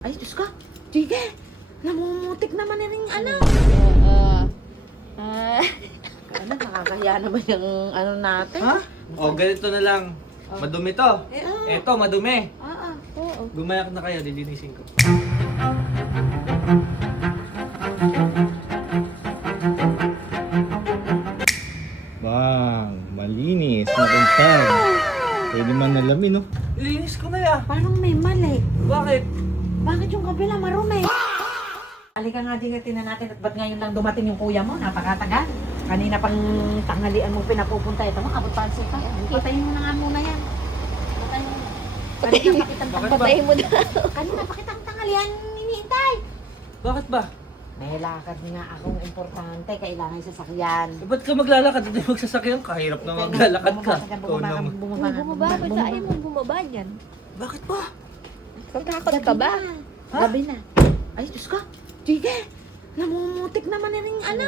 Ay, Diyos ka. Sige. Namumutik naman na rin ano. Ano, nakakahiya naman yung ano natin. Ha? O, ganito na lang. Madumi to. Eto, madumi. Oo. Gumayak na kayo, lilinisin ko. Bang, malinis, makuntag. Pwede man nalamin, no? Lilinis ko na ya. Parang may mali. Bakit? Bakit yung kabila marumi? Halika nga din tingnan natin at ba't ngayon lang dumating yung kuya mo? Napakatagal. Kanina pang tanghalian mong pinapupunta. Ito mo, abot pa ang sika. Patayin mo na nga muna yan. Patayin mo. Kanina pa kitang Bakit ba? Patayin mo na. Kanina pa kitang tanghalian hinihintay. Bakit ba? May lakad nga akong importante. Kailangan yung sasakyan. Ba't ka maglalakad? Hindi magsasakyan ka. Hirap na maglalakad ka. Bumaba ka. Bumaba, ba't sa ayaw mo bumaba dyan? Bakit ba? Tatakot ka ba? Ha? Gabi na. Ay, Diyos ka. Sige. Namumutik naman na rin ano.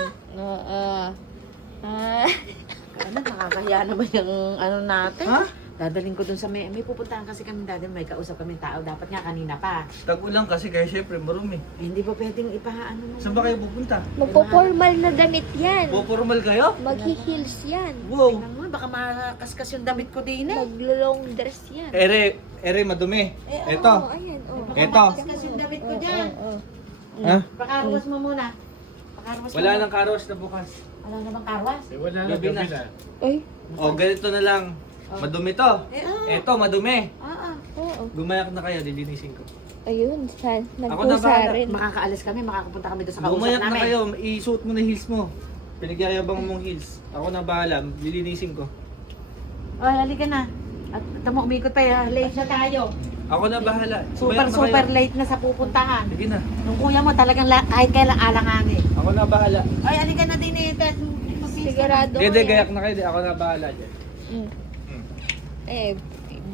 Ano, nakakahiya naman yung ano natin. Ha? Dadaling ko dun sa may pupuntahan kasi kami dadalhin, may kausap kami tao. Dapat nga kanina pa. Tag-ulang kasi kaya syempre marumi. Eh, hindi pa pwedeng ipaano mo. Saan ba kayo pupunta? Magpo-formal na damit yan. Popormal kayo? Maghi-heels yan. Wow! Tingnan mo, baka makaskas yung damit ko din eh. Mag-long dress yan. Ere, madumi. Eto. Oo, ayan. Oh. Eto. Makaskas yung damit ko dyan. Ha? Pakaruwas mo muna. Pakaruwas mo. Wala nang karos na bukas. Wala na bang karwas? Wala na, Gabi na. Ay, O, ganito na lang. Madumi to. Eto, madumi. oo. Gumayak na kayo, lilinisin ko. Ayun, saan? Ako na Nagpusa bahala. rin. Makakaalis kami, makakapunta kami doon sa kausap Gumayak na namin. kayo, isuot mo na heels mo. Pinagyayabang mong heels. Ako na bahala, lilinisin ko. Ay, halika na. At tamo, umikot pa yun. Late na tayo. Ako na bahala. Super, Gumayak na super kayo. late na sa pupuntahan. Sige na. Nung kuya mo talagang kahit kailang alanganin. Ako na bahala. Ay, halika na din eh. Sigurado Hindi, yan. gayak na kayo. Ako na bahala dyan. Mm. Eh,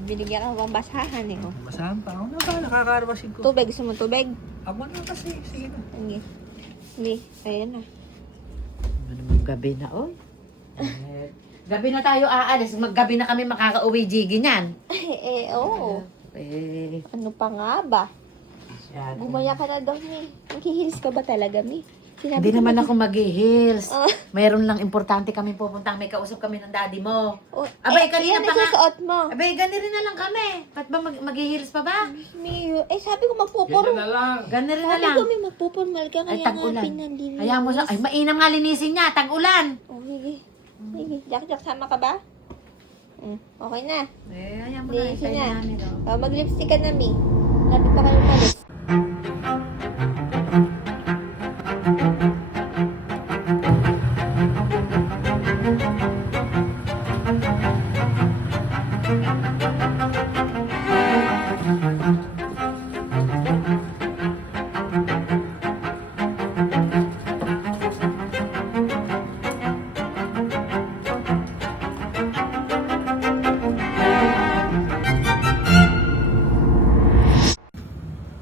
binigyan ka ng basahan eh. Oh. Masahan pa. Ako na bahala. Kakarwasin ko. Tubig, gusto mo tubig? Ako na kasi. Sige na. Sige. Sige, ayan na. Ano naman gabi na, oy? Gabi na tayo aalis. Maggabi na kami makaka-uwi jigi niyan. Oo. Eh, Ano pa nga ba? Gumaya ka na daw, Mi. Mag-heels ka ba talaga, Mi? Hindi naman ako mag-heels. Ah. Mayroon lang importante kami pupunta. May kausap kami ng daddy mo. Oh, Abay, kanina yan pa nga. nasusuot mo. Abay, gani rin na lang kami. Ba't ba mag-heels pa ba? Mi, sabi ko Ganyan magpupuro. na lang. Gani rin na Sabi lang. ko, Mi, magpupurmal ka. Ay, Kaya nga tag-ulan. pinalinis. Kaya mo sa... Ay, mainam nga linisin niya. Tag-ulan. Oh, sige. Sige. Jack, sama ka ba? Okay na. Eh, ayaw mo na. Linisin Itayin na. namin, oh. Mag-lipstick ka na, Mi. Lapit pa kayo umalis.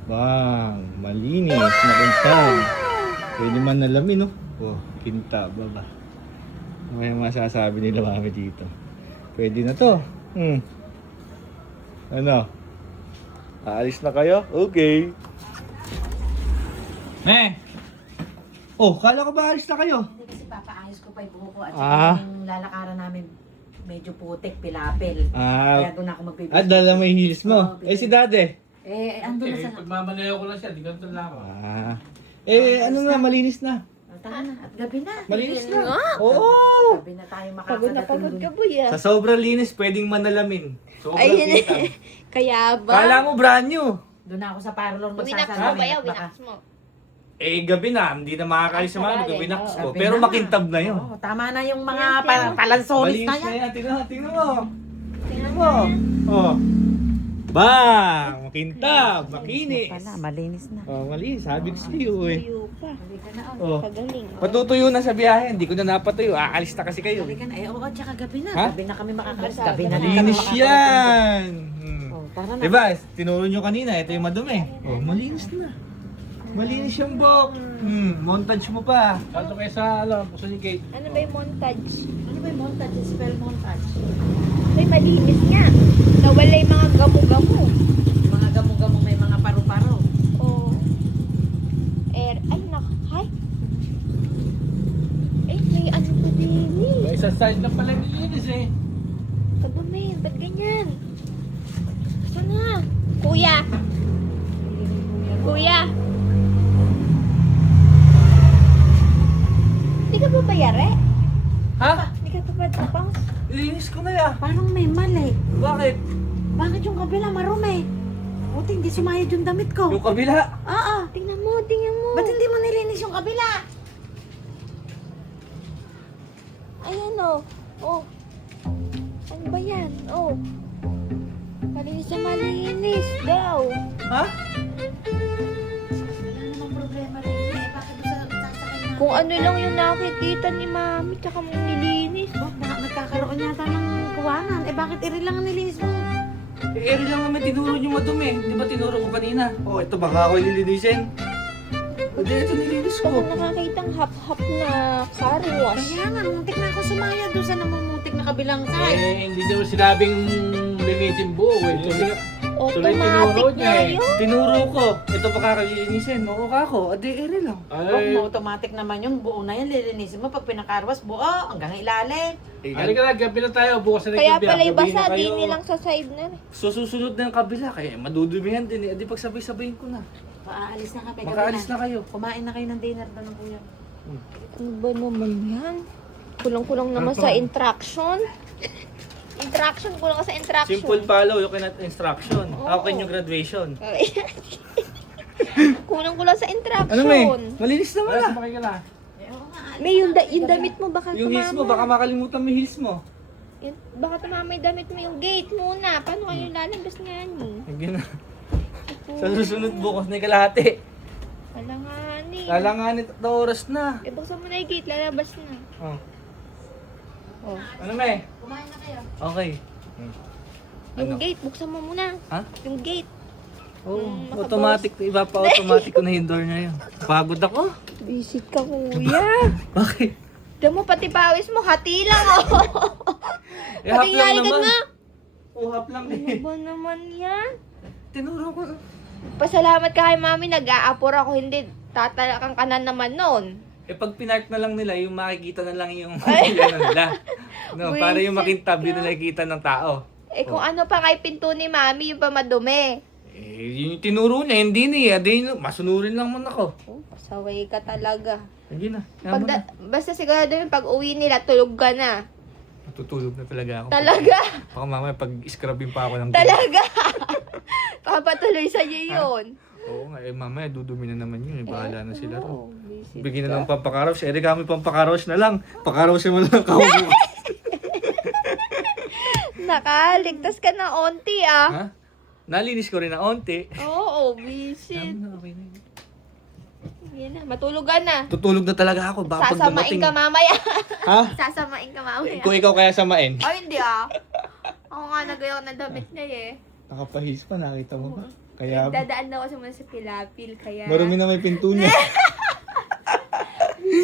Bang, malinis, makuntag. Pwede man nalamin, no? Oh, kinta, baba. Ano kaya masasabi nila mami dito? Pwede na to. Ano? Aalis na kayo? Okay. Oh, kala ko ba alis na kayo? Hindi kasi papaayos ko pa yung buho ko at Ah. yung lalakaran namin medyo putik, pilapil. Kaya doon ako magbibigay. At dala may heels mo. Oo, Eh si dade. Andun na Eh, sa... pagmamanayaw ko lang siya, di ganito lang ako. Ano na, malinis na. Tara na, at gabi na. Malinis na. nga. Oo. Gabi na tayo Pagod na makakadating pagod dun. ka, Boy, ah. Sa sobrang linis, pwedeng manalamin. Sobrang Ayun eh. kita. Kaya ba? Kala mo brand new. Doon ako sa parlor Winaks mo magsasalamin. ba yan? at baka- Winaks mo. Eh, gabi na. Hindi na makakalis sa mga Sarado, gabi oo. ko. Gabi Pero na. makintab na yun. Oo, tama na yung mga Yan, yan. palansonis Malinis na na yan. yan. Tingnan mo. Tingnan mo. Oh. Bang! Makintab! Makinis! Pala, malinis na. Oh, malinis. Sabi ko sa'yo eh. Tuyo pa. Halika na, oh. Oh. Kagaling. Patutuyo na sa biyahe. Hindi ko na napatuyo. Aalis na kasi kayo. Halika na. Oo, tsaka gabi na. Ha? Gabi na kami makakalis. Gabi Gabi na kami Malinis makakarating. yan! Oh, tara na. Diba? Tinuro nyo kanina. Ito yung madumi. Oh, malinis na. Malinis yung bok. Montage mo pa. Sato kayo sa, puso ni Kate. Ano ba yung montage? Ano ba yung montage? Spell montage. May malinis nga. Nawala yung mga gamo-gamo. Mga gamo-gamo may mga paru-paro. Oh, Sa side lang pala nilinis eh. Kadumi, ba't ganyan? Ito na. Kuya! Kuya! Hindi ka pa bayari? Ha? Hindi ka pa ba tapang? Nilinis ko na yan. Parang may mali. Bakit? Bakit yung kabila marumi? Buti hindi sumayad yung damit ko. Yung kabila. Oo. Tingnan mo, tingnan mo. Ba't hindi mo nilinis yung kabila? Ayan o. Oh. Ano ba yan? Oh. Malinis na malinis daw. Ha? Wala namang problema rin eh. Bakit mo sasakay na? Kung ano lang yung nakikita ni Mami, tsaka mo nilinis. Oh, baka nagkakaroon yata ng kuwanan. Eh bakit iri lang ang nilinis mo? Eh, eri lang naman tinuro nyo madumi. Di ba tinuro ko kanina? Oh, ito baka ako lilinisin. Hindi, ito nilinis Baka ko. nakakitang hap-hap na car wash. Kaya nga, muntik na ako sumayad doon sa namumutik na kabilang side. Eh, hindi naman sinabing linisin buo eh. Tuloy, tuloy tinuro Automatic niya na eh. yun. Tinuro ko. Ito baka lilinisin. Oo ka ako. Adi, eri lang. Ay, Automatic naman yung buo na yan. Lilinisin mo pag pinakarwas, buo hanggang ilalim. halika na, gabi na tayo. Bukas na Kaya gabi. pala yung Gabi basa, na kayo. di nilang sa side na. Susunod na yung kabila. Kaya madudumihan din eh. Adi pagsabay-sabayin ko na. Paaalis na kami. Makaalis na kayo. Kumain na kayo ng dinner doon ng kuya. Ano ba naman yan? Kulang-kulang naman sa instruction. Instruction, kulang ka sa instruction. Simple follow yung instruction. Oo. How can you graduation? Kulang-kulang sa instruction. Ano may? Malinis naman Wala, ah. sumakay ka na. May yung damit mo baka Yung heels mo, baka makalimutan mo yung heels mo. Baka tumama yung damit mo yung gate muna. Paano kayo lalabas nga ni? Sige na. Sa susunod bukas na yung kalahati. Alanganin. Lalanganin at oras na. Eh, buksan mo na yung gate, lalabas na. Oh. Oh. Ano may? Kumain na kayo. Okay. Yung Ano? gate, buksan mo muna. Ha? Yung gate. Oh, makabawas. automatic. Iba pa automatic ko na yung door na yun. Pagod ako. Visit ka, kuya. Bakit? Diyan mo, pati pawis mo, hati lang, oh. Eh, hap Pati lang yalikad naman. nga. Oh, hap lang Ano eh. ba naman yan? Tinuro ko. Pasalamat ka kay mami, nag-aapor ako, hindi. Tatalakang ka na naman nun. Eh, pag pinark na lang nila, yung makikita na lang yung yan na nila. No, para yung makintab, yun na nakikita ng tao. Eh kung ano pa kay pinto ni mami, yung pa madumi. Eh, yung tinuro niya, hindi niya. Masunurin lang man ako. Oh, pasaway ka talaga. Sige na. Pag basta sigurado yung pag uwi nila, tulog ka na. Matutulog na talaga ako. Talaga? Baka mamaya pag-scrubbing pa ako ng Talaga? Papatuloy sa'yo yun. Oo nga, eh mamaya dudumi na naman yun. Eh, bahala na sila ro. Oo, visit Bigyan na ka. ng pampakaros. Eh, kami pampakaros na lang. Pakaros mo lang ako. Nakaligtas ka na onti ah. Ha? Nalinis ko rin na onti. Oo, visit. Tama na, okay na yun. Yan na, matulog ka na. Tutulog na talaga ako. Baka pag Sasamain dumating. ka mamaya. Ha? Sasamain ka mamaya. Kung ikaw kaya samain. Ay, hindi ah. Ako nga nagayaw na damit niya eh. Nakapahis pa, nakita mo ba? Kaya Dadaan daw kasi muna sa Pilapil, kaya... marumi na may pinto niya.